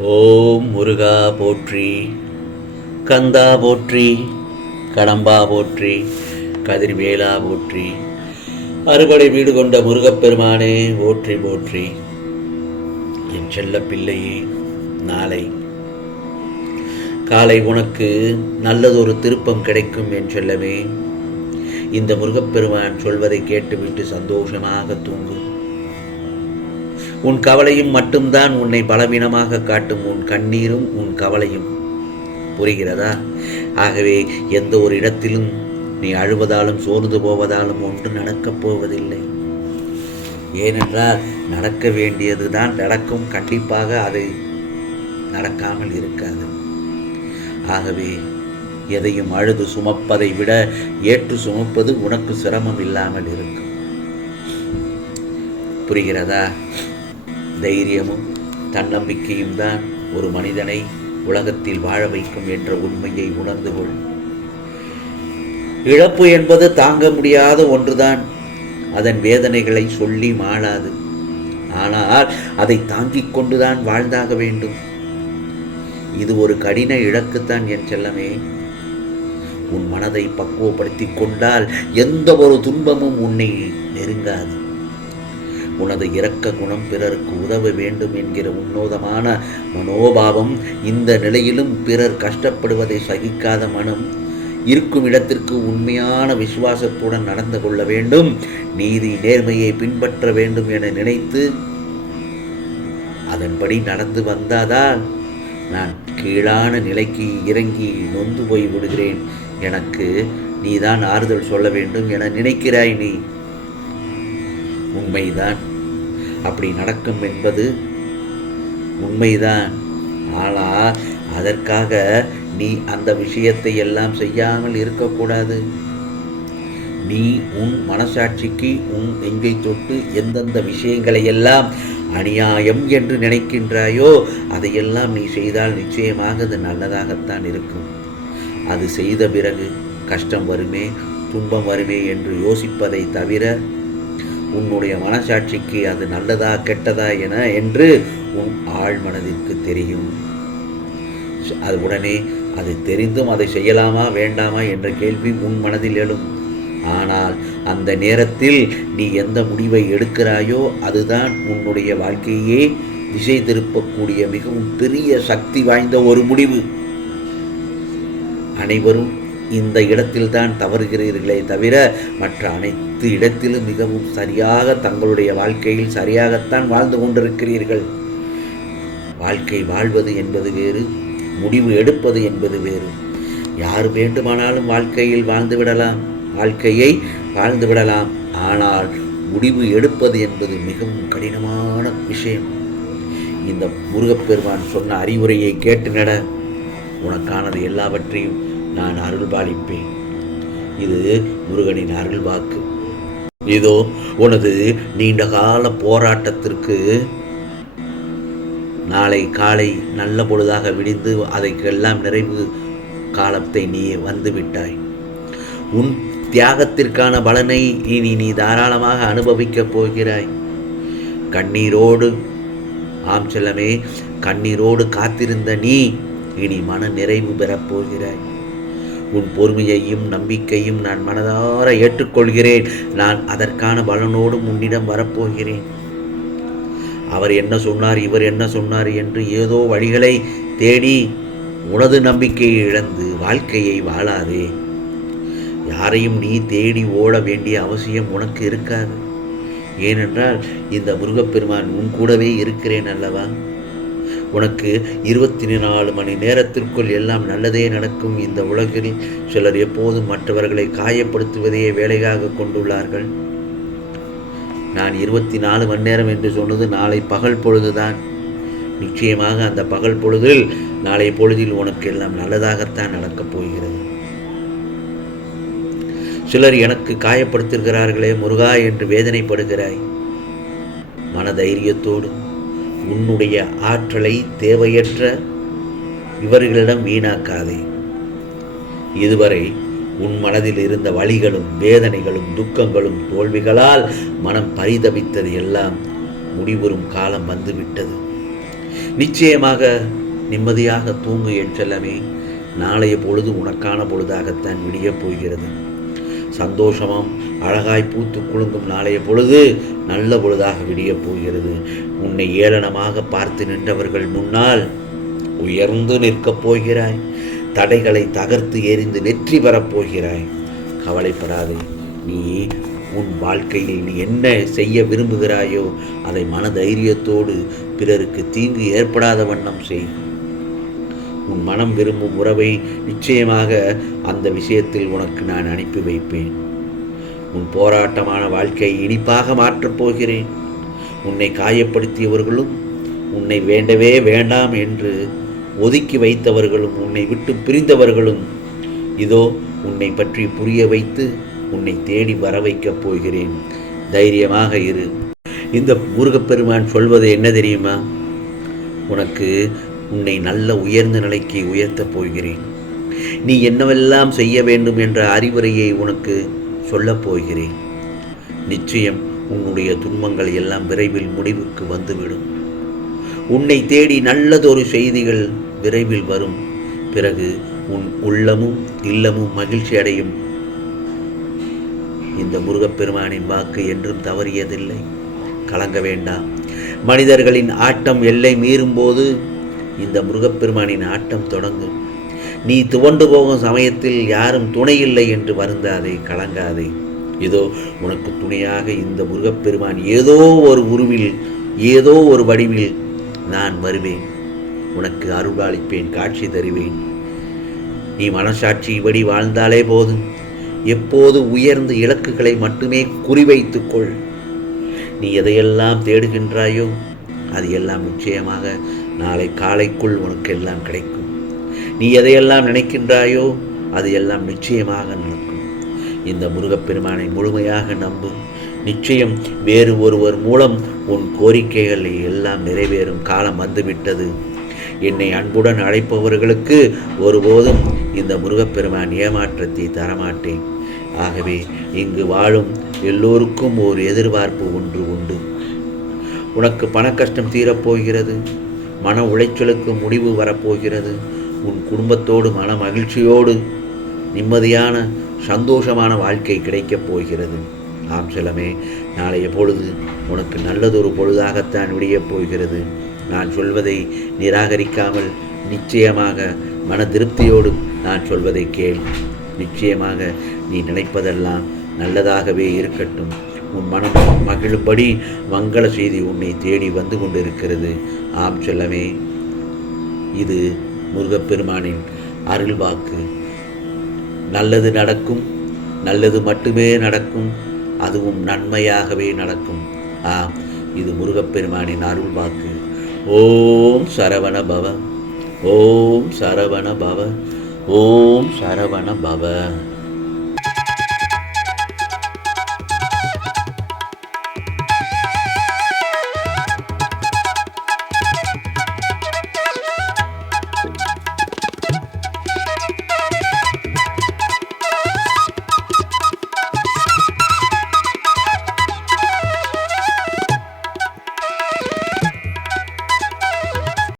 ஓம் முருகா போற்றி கந்தா போற்றி கடம்பா போற்றி கதிர்வேலா போற்றி அறுபடை வீடு கொண்ட முருகப்பெருமானே போற்றி போற்றி. என் செல்ல பிள்ளையே நாளை. காலை உனக்கு நல்லதொரு திருப்பம் கிடைக்கும் என் செல்லமே. இந்த முருகப்பெருமான் சொல்வதை கேட்டுவிட்டு சந்தோஷமாக தூங்கும் உன் கவலையும் மட்டும்தான் உன்னை பலவீனமாக காட்டும். உன் கண்ணீரும் உன் கவலையும். புரிகிறதா? ஆகவே எந்த ஒரு இடத்திலும் நீ அழுவதாலும் சோர்ந்து போவதாலும் ஒன்று நடக்கப் போவதில்லை. ஏனென்றால் நடக்க வேண்டியதுதான் நடக்கும். கண்டிப்பாக அது நடக்காமல் இருக்காது. ஆகவே எதையும் அழுது சுமப்பதை விட ஏற்று சுமப்பது உனக்கு சிரமம் இல்லாமல் இருக்கும். புரிகிறதா? தைரியமும் தன்னம்பிக்கையும் தான் ஒரு மனிதனை உலகத்தில் வாழ வைக்கும் என்ற உண்மையை உணர்ந்து கொள். இழப்பு என்பது தாங்க முடியாத ஒன்றுதான். அதன் வேதனைகளை சொல்லி மாளாது. ஆனால் அதை தாங்கிக் கொண்டுதான் வாழ்ந்தாக வேண்டும். இது ஒரு கடின இழக்குத்தான் என் செல்லமே. உன் மனதை பக்குவப்படுத்திக் கொண்டால் எந்த ஒரு துன்பமும் உன்னை நெருங்காது. உனது இரக்க குணம் பிறருக்கு உதவ வேண்டும் என்கிற உன்னோதமான மனோபாவம் இந்த நிலையிலும் பிறர் கஷ்டப்படுவதை சகிக்காத மனம் இருக்கும் இடத்திற்கு உண்மையான விசுவாசத்துடன் நடந்து கொள்ள வேண்டும். நீதி நேர்மையை பின்பற்ற வேண்டும் என நினைத்து அதன்படி நடந்து வந்தாதான் நான் கீழான நிலைக்கு இறங்கி நொந்து போய் விடுகிறேன். எனக்கு நீதான் ஆறுதல் சொல்ல வேண்டும் என நினைக்கிறாய் நீ. உண்மைதான். அப்படி நடக்கும் என்பது உண்மைதான். ஆனால் அதற்காக நீ அந்த விஷயத்தை எல்லாம் செய்யாமல் இருக்கக்கூடாது. நீ உன் மனசாட்சிக்கு உன் எங்கை தொட்டு எந்தெந்த விஷயங்களை எல்லாம் அநியாயம் என்று நினைக்கின்றாயோ அதையெல்லாம் நீ செய்தால் நிச்சயமாக அது நல்லதாகத்தான் இருக்கும். அது செய்த பிறகு கஷ்டம் வருமே துன்பம் வருமே என்று யோசிப்பதை தவிர உன்னுடைய மனசாட்சிக்கு அது நல்லதா கெட்டதா என என்று உன் ஆழ் மனதிற்கு தெரியும். அது உடனே அது தெரிந்தும் அதை செய்யலாமா வேண்டாமா என்ற கேள்வி உன் மனதில் எழும். ஆனால் அந்த நேரத்தில் நீ எந்த முடிவை எடுக்கிறாயோ அதுதான் உன்னுடைய வாழ்க்கையே திசை திருப்பக்கூடிய மிகவும் பெரிய சக்தி வாய்ந்த ஒரு முடிவு. அனைவரும் இந்த இடத்தில்தான் தவறுகிறீர்களே தவிர மற்ற அனைத்து இடத்திலும் மிகவும் சரியாக தங்களுடைய வாழ்க்கையில் சரியாகத்தான் வாழ்ந்து கொண்டிருக்கிறீர்கள். வாழ்க்கை வாழ்வது என்பது வேறு முடிவு எடுப்பது என்பது வேறு. யார் வேண்டுமானாலும் வாழ்க்கையில் வாழ்ந்து விடலாம் வாழ்க்கையை வாழ்ந்து விடலாம். ஆனால் முடிவு எடுப்பது என்பது மிகவும் கடினமான விஷயம். இந்த முருகப்பெருமான் சொன்ன அறிவுரையை கேட்டு நட உனக்கானது எல்லாவற்றையும் நான் அருள்பாலிப்பேன். இது முருகனின் அருள் வாக்கு இதோ உனது நீண்ட கால போராட்டத்திற்கு நாளை காலை நல்ல பொழுதாக விடிந்து அதைக்கெல்லாம் நிறைவு காலத்தை நீ வந்து விட்டாய். உன் தியாகத்திற்கான பலனை இனி நீ தாராளமாக அனுபவிக்கப் போகிறாய். கண்ணீரோடு ஆம் செல்லமே கண்ணீரோடு காத்திருந்த நீ இனி மன நிறைவு பெறப் போகிறாய். உன் பொறுமையையும் நம்பிக்கையும் நான் மனதார ஏற்றுக்கொள்கிறேன். நான் அதற்கான பலனோடும் உன்னிடம் வரப்போகிறேன். அவர் என்ன சொன்னார் இவர் என்ன சொன்னார் என்று ஏதோ வழிகளை தேடி உனது நம்பிக்கையை இழந்து வாழ்க்கையை வாழாதே. யாரையும் நீ தேடி ஓட வேண்டிய அவசியம் உனக்கு இருக்காது. ஏனென்றால் இந்த முருகப்பெருமான் உன் கூடவே இருக்கிறேன் அல்லவா? உனக்கு இருபத்தி நாலு மணி நேரத்திற்குள் எல்லாம் நல்லதே நடக்கும் இந்த உலகில். சிலர் எப்போதும் மற்றவர்களை காயப்படுத்துவதையே வேலையாக கொண்டுள்ளார்கள். நான் இருபத்தி நாலு மணி நேரம் என்று சொன்னது நாளை பகல் பொழுதுதான். நிச்சயமாக அந்த பகல் பொழுதில் நாளை பொழுதில் உனக்கு எல்லாம் நல்லதாகத்தான் நடக்கப் போகிறது. சிலர் எனக்கு காயப்படுத்திருக்கிறார்களே முருகா என்று வேதனைப்படுகிறாய். மன தைரியத்தோடு உன்னுடைய ஆற்றலை தேவையற்ற இவர்களிடம் வீணாக்காதே. இதுவரை உன் மனதில் இருந்த வழிகளும் வேதனைகளும் துக்கங்களும் தோல்விகளால் மனம் பரிதவித்தது எல்லாம் முடிவுறும் காலம் வந்துவிட்டது. நிச்சயமாக நிம்மதியாக தூங்கு என்றெல்லாமே நாளைய பொழுது உனக்கான பொழுதாகத்தான் விடியப் போகிறது. சந்தோஷமாம். அழகாய் பூத்து குலுங்கும் நாளைய பொழுது நல்ல பொழுதாக விடியப் போகிறது. உன்னை ஏளனமாக பார்த்து நின்றவர்கள் முன்னால் உயர்ந்து நிற்கப் போகிறாய். தடைகளை தகர்த்து எறிந்து நெற்றி பெறப் போகிறாய். கவலைப்படாதே. நீ உன் வாழ்க்கையில் நீ என்ன செய்ய விரும்புகிறாயோ அதை மன தைரியத்தோடு பிறருக்கு தீங்கு ஏற்படாத வண்ணம் செய். உன் மனம் விரும்பும் உறவை நிச்சயமாக அந்த விஷயத்தில் உனக்கு நான் அனுப்பி வைப்பேன். உன் போராட்டமான வாழ்க்கையை இனிப்பாக மாற்றப் போகிறேன். உன்னை காயப்படுத்தியவர்களும் உன்னை வேண்டவே வேண்டாம் என்று ஒதுக்கி வைத்தவர்களும் உன்னை விட்டு பிரிந்தவர்களும் இதோ உன்னை பற்றி புரிய வைத்து உன்னை தேடி வர வைக்கப் போகிறேன். தைரியமாக இரு. இந்த முருகப்பெருமான் சொல்வது என்ன தெரியுமா? உனக்கு உன்னை நல்ல உயர்ந்த நிலைக்கு உயர்த்தப் போகிறேன். நீ என்னவெல்லாம் செய்ய வேண்டும் என்ற அறிவுரையை உனக்கு சொல்லப் போகிறேன். நிச்சயம் உன்னுடைய துன்பங்கள் எல்லாம் விரைவில் முடிவுக்கு வந்துவிடும். உன்னை தேடி நல்லதொரு செய்திகள் விரைவில் வரும். பிறகு உன் உள்ளமும் இல்லமும் மகிழ்ச்சி அடையும். இந்த முருகப்பெருமானின் வாக்கு என்றும் தவறியதில்லை. கலங்க வேண்டாம். மனிதர்களின் ஆட்டம் எல்லை மீறும்போது இந்த முருகப்பெருமானின் ஆட்டம் தொடங்கும் நீ துவண்டு போகும் சமயத்தில் யாரும் துணையில்லை என்று வருந்தாதே கலங்காதே. இதோ உனக்கு துணையாக இந்த முருகப்பெருமான் ஏதோ ஒரு உருவில் ஏதோ ஒரு வடிவில் நான் வருவேன். உனக்கு அருள்பாலிப்பேன் காட்சி தருவேன். நீ மனசாட்சி இப்படி வாழ்ந்தாலே போதும். எப்போது உயர்ந்த இலக்குகளை மட்டுமே குறிவைத்துக்கொள் நீ எதையெல்லாம் தேடுகின்றாயோ அது எல்லாம் நிச்சயமாக நாளை காலைக்குள் உனக்கு எல்லாம் கிடைக்கும். நீ எதையெல்லாம் நினைக்கின்றாயோ அது எல்லாம் நிச்சயமாக நடக்கும். இந்த முருகப்பெருமானை முழுமையாக நம்பு. நிச்சயம் வேறு ஒருவர் மூலம் உன் கோரிக்கைகள் எல்லாம் நிறைவேறும் காலம் வந்துவிட்டது. என்னை அன்புடன் அழைப்பவர்களுக்கு ஒருபோதும் இந்த முருகப்பெருமான் ஏமாற்றத்தை தரமாட்டேன். ஆகவே இங்கு வாழும் எல்லோருக்கும் ஒரு எதிர்பார்ப்பு ஒன்று உண்டு. உனக்கு பண கஷ்டம் தீரப்போகிறது. மன உளைச்சலுக்கு முடிவு வரப்போகிறது. உன் குடும்பத்தோடு மன மகிழ்ச்சியோடு நிம்மதியான சந்தோஷமான வாழ்க்கை கிடைக்கப் போகிறது. ஆம் செல்லமே நாளைய பொழுது உனக்கு நல்லதொரு பொழுதாகத்தான் விடியப் போகிறது. நான் சொல்வதை நிராகரிக்காமல் நிச்சயமாக மன திருப்தியோடு நான் சொல்வதை கேள். நிச்சயமாக நீ நினைப்பதெல்லாம் நல்லதாகவே இருக்கட்டும். உன் மனம் மகிழும்படி மங்கள செய்தி உன்னை தேடி வந்து கொண்டிருக்கிறது. ஆம் செல்லமே இது முருகப்பெருமானின் அருள் வாக்கு. நல்லது நடக்கும் நல்லது மட்டுமே நடக்கும் அதுவும் நன்மையாகவே நடக்கும். ஆம் இது முருகப்பெருமானின் அருள் வாக்கு. ஓம் சரவண பவ ஓம் சரவண பவ ஓம் சரவண பவ.